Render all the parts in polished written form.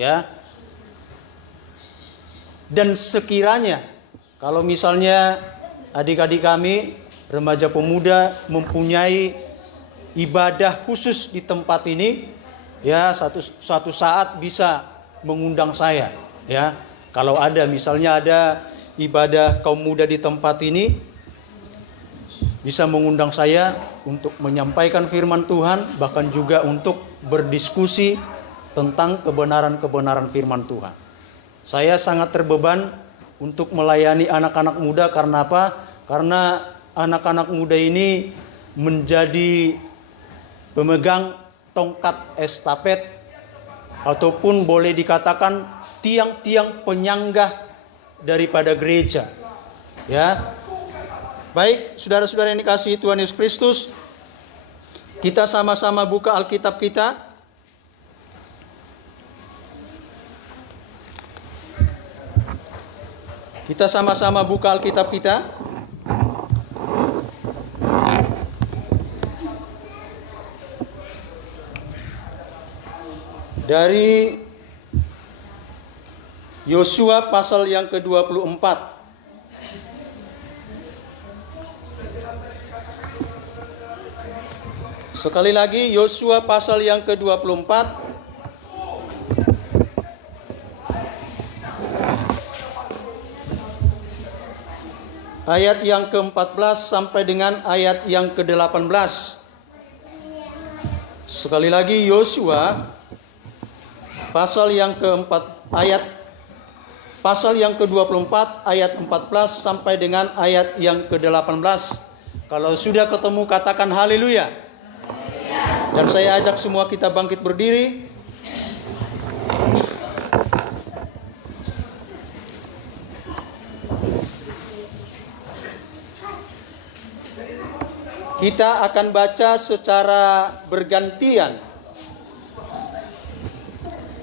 ya. Dan sekiranya kalau misalnya adik-adik kami, remaja pemuda mempunyai ibadah khusus di tempat ini, ya suatu saat bisa mengundang saya, ya. Kalau ada misalnya ada ibadah kaum muda di tempat ini, bisa mengundang saya untuk menyampaikan firman Tuhan, bahkan juga untuk berdiskusi tentang kebenaran-kebenaran firman Tuhan. Saya sangat terbeban untuk melayani anak-anak muda. Karena apa? Karena anak-anak muda ini menjadi pemegang tongkat estafet, ataupun boleh dikatakan tiang-tiang penyangga daripada gereja. Ya. Baik, saudara-saudara yang dikasihi Tuhan Yesus Kristus, kita sama-sama buka Alkitab kita. Kita sama-sama buka Alkitab kita. Dari Yosua pasal yang ke-24. Sekali lagi, Yosua pasal yang ke-24. Ayat yang ke-14 sampai dengan ayat yang ke-18. Sekali lagi, Yosua pasal yang pasal yang ke-24 ayat 14 sampai dengan ayat yang ke-18. Kalau sudah ketemu katakan haleluya. Dan saya ajak semua kita bangkit berdiri. Kita akan baca secara bergantian.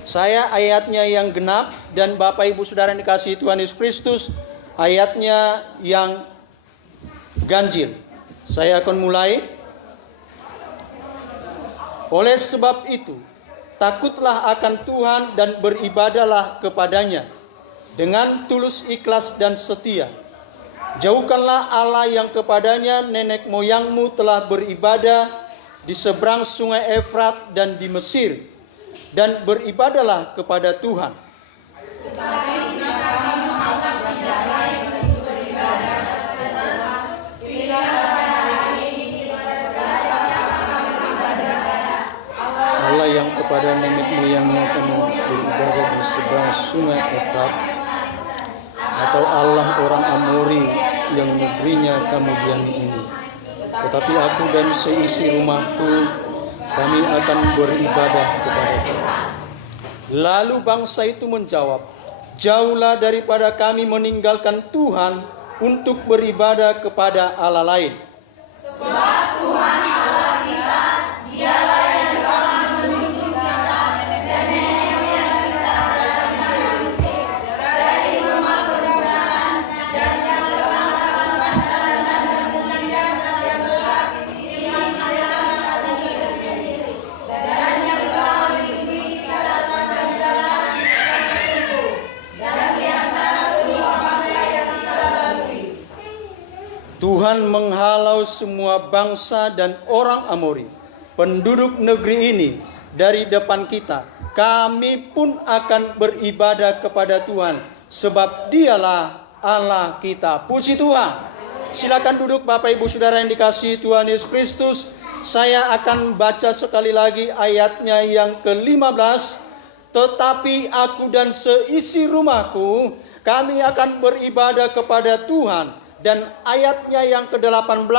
Saya ayatnya yang genap dan Bapak Ibu Saudara yang dikasihi Tuhan Yesus Kristus ayatnya yang ganjil. Saya akan mulai. Oleh sebab itu, takutlah akan Tuhan dan beribadahlah kepadanya dengan tulus ikhlas dan setia. Jauhkanlah Allah yang kepadanya nenek moyangmu telah beribadah di seberang sungai Efrat dan di Mesir, dan beribadahlah kepada Tuhan. Tetapi jika kami menganggap tidak baik untuk beribadah kepada Tuhan, bila pada hari ini pada segala siapa kami beribadah kepada Allah yang kepada nenek moyangnya kamu beribadah di seberang sungai Efrat, atau Allah orang Amori yang negerinya kamu diami ini. Tetapi aku dan seisi rumahku, kami akan beribadah kepada Tuhan. Lalu bangsa itu menjawab, jauhlah daripada kami meninggalkan Tuhan untuk beribadah kepada Allah lain. Sebab Tuhan Allah kita, dialah yang telah menuntun kita dan nenek moyang kita dalam Mesir, dari rumah perbudakan, dan yang telah melakukan bantalan dan mujizat yang besar di hadapan kami sendiri, dan yang telah melindungi kita sepanjang jalan itu, dan di antara semua bangsa yang kita lalui. Tuhan menghalau semua bangsa dan orang Amori, penduduk negeri ini, dari depan kita. Kami pun akan beribadah kepada Tuhan, sebab dialah Allah kita. Puji Tuhan. Silakan duduk Bapak Ibu Saudara yang dikasihi Tuhan Yesus Kristus. Saya akan baca sekali lagi ayatnya yang ke-15. Tetapi aku dan seisi rumahku, kami akan beribadah kepada Tuhan. Dan ayatnya yang ke-18,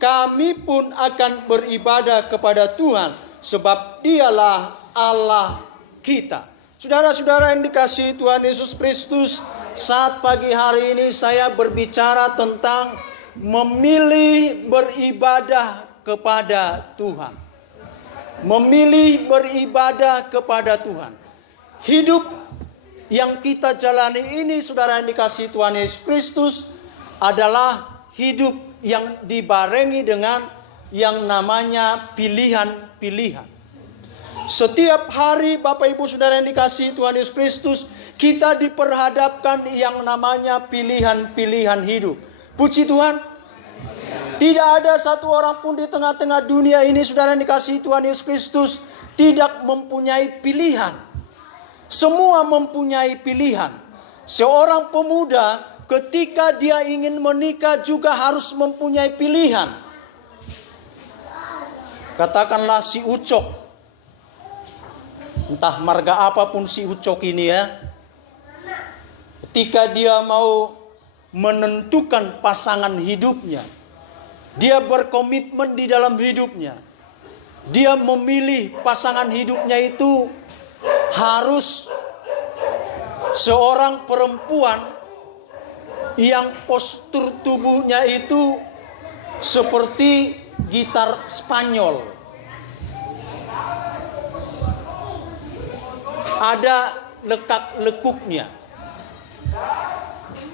kami pun akan beribadah kepada Tuhan, sebab dialah Allah kita. Saudara-saudara yang dikasihi Tuhan Yesus Kristus, saat pagi hari ini saya berbicara tentang memilih beribadah kepada Tuhan. Memilih beribadah kepada Tuhan. Hidup yang kita jalani ini, saudara yang dikasihi Tuhan Yesus Kristus, adalah hidup yang dibarengi dengan yang namanya pilihan-pilihan. Setiap hari Bapak Ibu Saudara yang dikasihi Tuhan Yesus Kristus, kita diperhadapkan yang namanya pilihan-pilihan hidup. Puji Tuhan. Tidak ada satu orang pun di tengah-tengah dunia ini, saudara yang dikasihi Tuhan Yesus Kristus, tidak mempunyai pilihan. Semua mempunyai pilihan. Seorang pemuda ketika dia ingin menikah juga harus mempunyai pilihan. Katakanlah si Ucok. Entah marga apapun si Ucok ini ya. Ketika dia mau menentukan pasangan hidupnya, dia berkomitmen di dalam hidupnya. Dia memilih pasangan hidupnya itu harus seorang perempuan yang postur tubuhnya itu seperti gitar Spanyol. Ada lekak-lekuknya.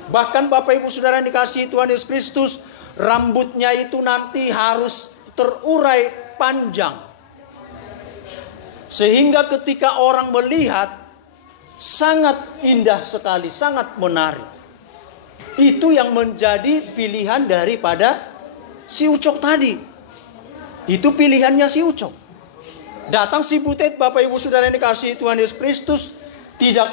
Bahkan Bapak Ibu Saudara yang dikasihi Tuhan Yesus Kristus, rambutnya itu nanti harus terurai panjang. Sehingga ketika orang melihat, sangat indah sekali, sangat menarik. Itu yang menjadi pilihan daripada si Ucok tadi. Itu pilihannya si Ucok. Datang si Butet, Bapak Ibu Saudara yang dikasihi Tuhan Yesus Kristus, tidak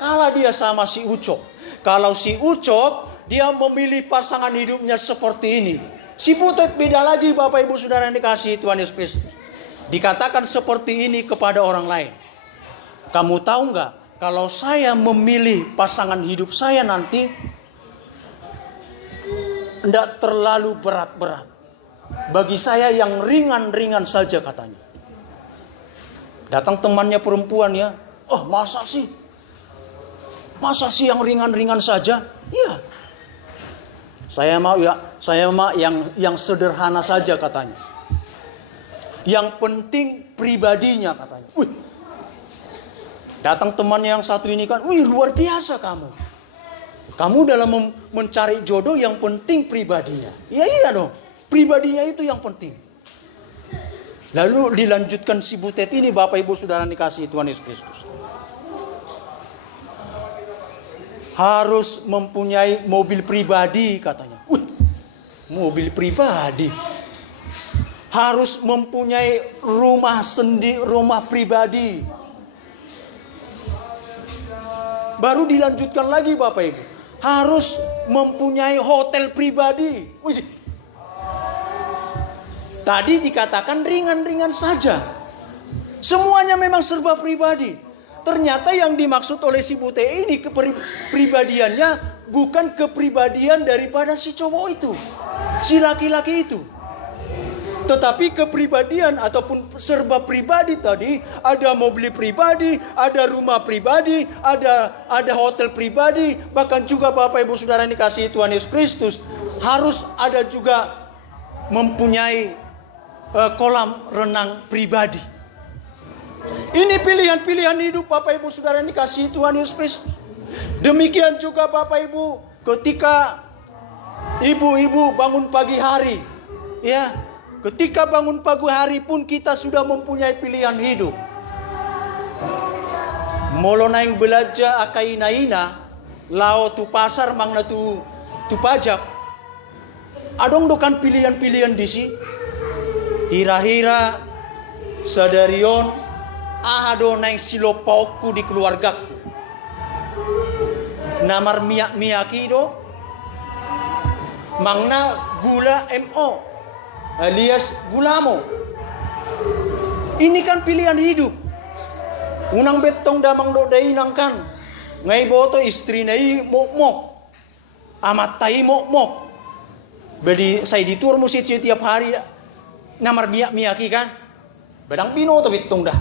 kalah dia sama si Ucok. Kalau si Ucok, dia memilih pasangan hidupnya seperti ini. Si Butet beda lagi, Bapak Ibu Saudara yang dikasihi Tuhan Yesus Kristus. Dikatakan seperti ini kepada orang lain. Kamu tahu nggak? Kalau saya memilih pasangan hidup saya nanti, tidak terlalu berat-berat. Bagi saya yang ringan-ringan saja katanya. Datang temannya perempuan ya. Oh masa sih? Masa sih yang ringan-ringan saja? Iya. Saya mau yang sederhana saja katanya. Yang penting pribadinya katanya. Wih. Datang temannya yang satu ini kan, wih luar biasa kamu. Kamu dalam mencari jodoh yang penting pribadinya. Iya dong, pribadinya itu yang penting. Lalu dilanjutkan si Butet ini, Bapak Ibu Saudara dikasihi Tuhan Yesus Kristus. Harus mempunyai mobil pribadi katanya. Wih, mobil pribadi. Harus mempunyai rumah pribadi. Baru dilanjutkan lagi Bapak Ibu. Harus mempunyai hotel pribadi. Wih. Tadi dikatakan ringan-ringan saja. Semuanya memang serba pribadi. Ternyata yang dimaksud oleh si Bute ini kepribadiannya bukan kepribadian daripada si cowok itu, si laki-laki itu. Tetapi kepribadian ataupun serba pribadi tadi, ada mobil pribadi, ada rumah pribadi, ada hotel pribadi, bahkan juga Bapak Ibu Saudara yang dikasihi Tuhan Yesus Kristus, harus ada juga mempunyai kolam renang pribadi. Ini pilihan-pilihan hidup Bapak Ibu Saudara yang dikasihi Tuhan Yesus Kristus. Demikian juga Bapak Ibu ketika ibu-ibu bangun pagi hari, ya, ketika bangun pagi hari pun kita sudah mempunyai pilihan hidup. Molo naing belajar akainaina, lao tu pasar mangna tu pajak. Adong dokan pilihan-pilihan di si. Hira-hira sadarion ahado naing silopauku di keluargaku. Namar miyak-miyaki do mangna gula MO alias gulamo. Ini kan pilihan hidup. Unang betong damang do dainang kan. Ngai boto istri nai mok-mok. Amat tai mok-mok. Bedi saya ditur musit setiap hari namar miyak-miyaki kan. Badang pino to betong dah.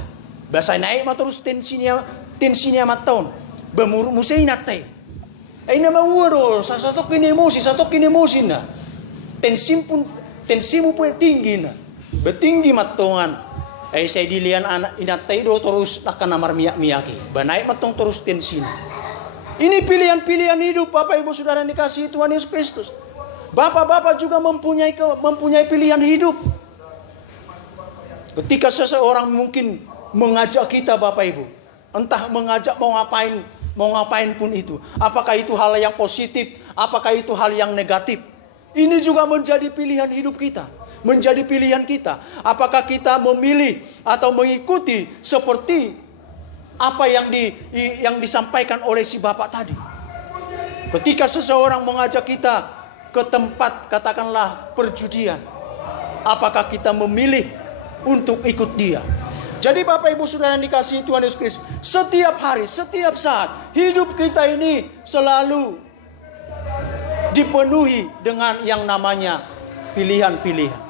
Basay naik mah terus tensinya maton. Bemuru musay natay. Ay nama uwaro sasatok kini emosi na. Tensi mo po tinggi na. Betinggi matongan. Ay say dilian anak inatay do terus nakanamar miyak-miyaki. Banay matong terus tensi na. Ini pilihan-pilihan hidup Bapak Ibu Saudara yang dikasihi Tuhan Yesus Kristus. Bapak-bapak juga mempunyai pilihan hidup. Ketika seseorang mungkin mengajak kita Bapak Ibu. Entah mengajak mau ngapain pun itu. Apakah itu hal yang positif, apakah itu hal yang negatif. Ini juga menjadi pilihan hidup kita. Menjadi pilihan kita. Apakah kita memilih atau mengikuti seperti apa yang disampaikan oleh si Bapak tadi. Ketika seseorang mengajak kita ke tempat katakanlah perjudian, apakah kita memilih untuk ikut dia? Jadi Bapak Ibu Saudara yang dikasihi Tuhan Yesus Kristus, setiap hari, setiap saat hidup kita ini selalu dipenuhi dengan yang namanya pilihan-pilihan.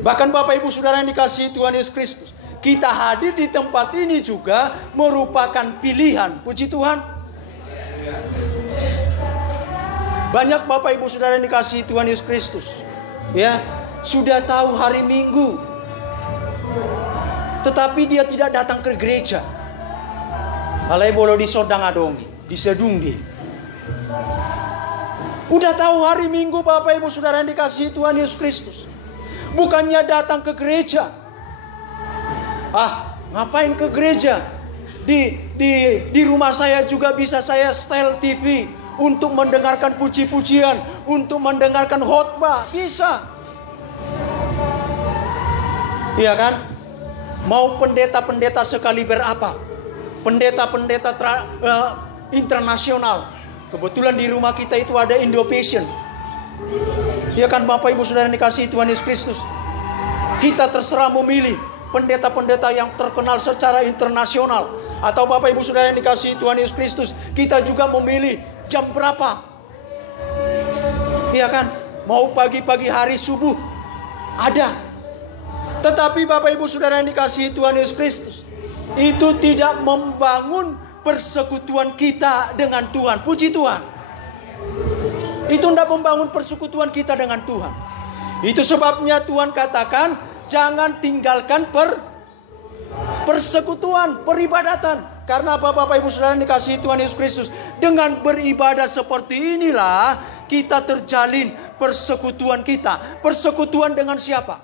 Bahkan Bapak Ibu Saudara yang dikasihi Tuhan Yesus Kristus, kita hadir di tempat ini juga merupakan pilihan. Puji Tuhan. Banyak Bapak Ibu Saudara yang dikasihi Tuhan Yesus Kristus, ya, sudah tahu hari Minggu, tetapi dia tidak datang ke gereja. Alai bolo di sodang adongi, di sedung di. Udah tahu hari Minggu Bapak Ibu Saudara yang dikasihi Tuhan Yesus Kristus, bukannya datang ke gereja. Ngapain ke gereja? Di rumah saya juga bisa saya setel TV untuk mendengarkan puji-pujian, untuk mendengarkan khotbah, bisa. Iya kan? Mau pendeta-pendeta sekaliber apa? Pendeta-pendeta internasional. Kebetulan di rumah kita itu ada Indo-Passion. Iya kan Bapak Ibu Saudara yang dikasihi Tuhan Yesus Kristus. Kita terserah memilih pendeta-pendeta yang terkenal secara internasional. Atau Bapak Ibu Saudara yang dikasihi Tuhan Yesus Kristus, kita juga memilih jam berapa. Iya kan? Mau pagi-pagi hari subuh ada. Tetapi Bapak Ibu Saudara yang dikasihi Tuhan Yesus Kristus, itu tidak membangun persekutuan kita dengan Tuhan. Puji Tuhan. Itu tidak membangun persekutuan kita dengan Tuhan. Itu sebabnya Tuhan katakan, jangan tinggalkan persekutuan, peribadatan. Karena apa Bapak Ibu Saudara yang dikasihi Tuhan Yesus Kristus, dengan beribadah seperti inilah kita terjalin persekutuan kita. Persekutuan dengan siapa?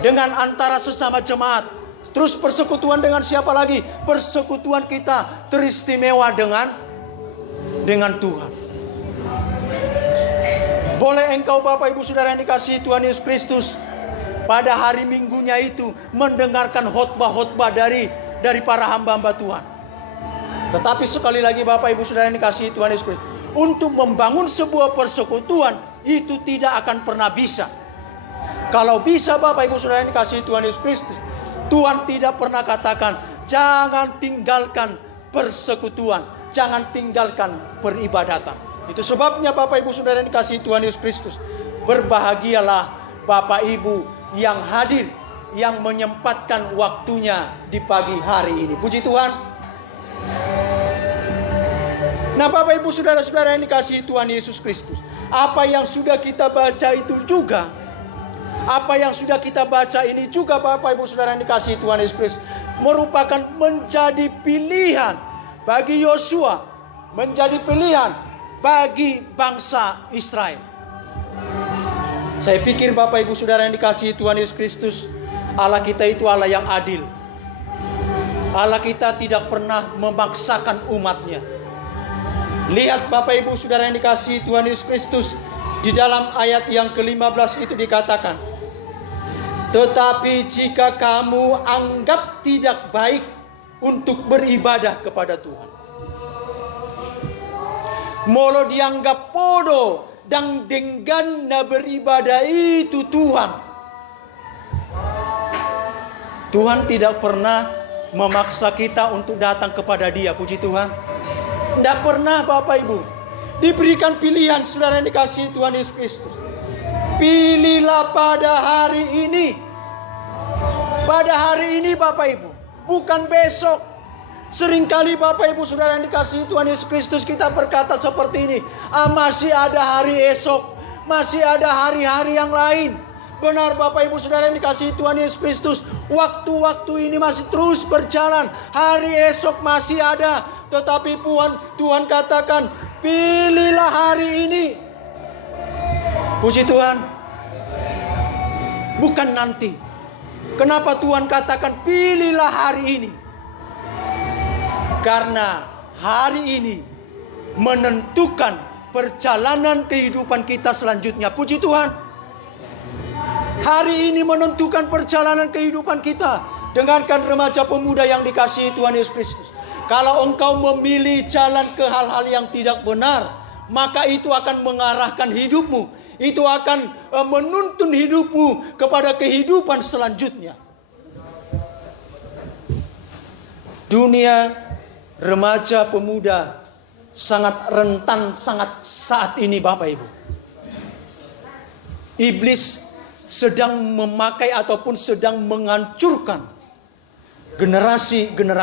Dengan antara sesama jemaat. Terus persekutuan dengan siapa lagi? Persekutuan kita teristimewa dengan Tuhan. Boleh engkau Bapak Ibu Saudara yang dikasihi Tuhan Yesus Kristus, pada hari Minggunya itu mendengarkan khotbah-khotbah dari para hamba-hamba Tuhan. Tetapi sekali lagi Bapak Ibu Saudara yang dikasihi Tuhan Yesus Kristus, untuk membangun sebuah persekutuan itu tidak akan pernah bisa. Kalau bisa Bapak Ibu Saudara yang dikasihi Tuhan Yesus Kristus, Tuhan tidak pernah katakan jangan tinggalkan persekutuan, jangan tinggalkan peribadatan. Itu sebabnya Bapak Ibu Saudara yang dikasihi Tuhan Yesus Kristus, berbahagialah Bapak Ibu yang hadir, yang menyempatkan waktunya di pagi hari ini. Puji Tuhan. Nah Bapak Ibu Saudara-saudara yang dikasihi Tuhan Yesus Kristus, apa yang sudah kita baca itu juga, apa yang sudah kita baca ini juga Bapak Ibu Saudara yang dikasihi Tuhan Yesus Kristus, merupakan menjadi pilihan bagi Yosua, menjadi pilihan bagi bangsa Israel. Saya pikir Bapak Ibu Saudara yang dikasihi Tuhan Yesus Kristus, Allah kita itu Allah yang adil. Allah kita tidak pernah memaksakan umatnya. Lihat Bapak Ibu Saudara yang dikasihi Tuhan Yesus Kristus, di dalam ayat yang ke-15 itu dikatakan, tetapi jika kamu anggap tidak baik untuk beribadah kepada Tuhan, molo dianggap bodoh dan dengan beribadah itu Tuhan. Tuhan tidak pernah memaksa kita untuk datang kepada Dia. Puji Tuhan. Tidak pernah Bapak Ibu. Diberikan pilihan saudara yang dikasihi Tuhan Yesus Kristus. Pilihlah pada hari ini. Pada hari ini Bapak Ibu, bukan besok. Seringkali Bapak Ibu Saudara yang dikasihi Tuhan Yesus Kristus, kita berkata seperti ini, masih ada hari esok, masih ada hari-hari yang lain. Benar Bapak Ibu Saudara yang dikasihi Tuhan Yesus Kristus, waktu-waktu ini masih terus berjalan, hari esok masih ada. Tetapi Tuhan katakan, pilihlah hari ini. Puji Tuhan. Bukan nanti. Kenapa Tuhan katakan pilihlah hari ini? Karena hari ini menentukan perjalanan kehidupan kita selanjutnya. Puji Tuhan. Hari ini menentukan perjalanan kehidupan kita. Dengarkan remaja pemuda yang dikasihi Tuhan Yesus Kristus. Kalau engkau memilih jalan ke hal-hal yang tidak benar, maka itu akan mengarahkan hidupmu. Itu akan menuntun hidupmu kepada kehidupan selanjutnya. Dunia remaja pemuda sangat rentan saat ini Bapak Ibu. Iblis sedang memakai ataupun sedang menghancurkan generasi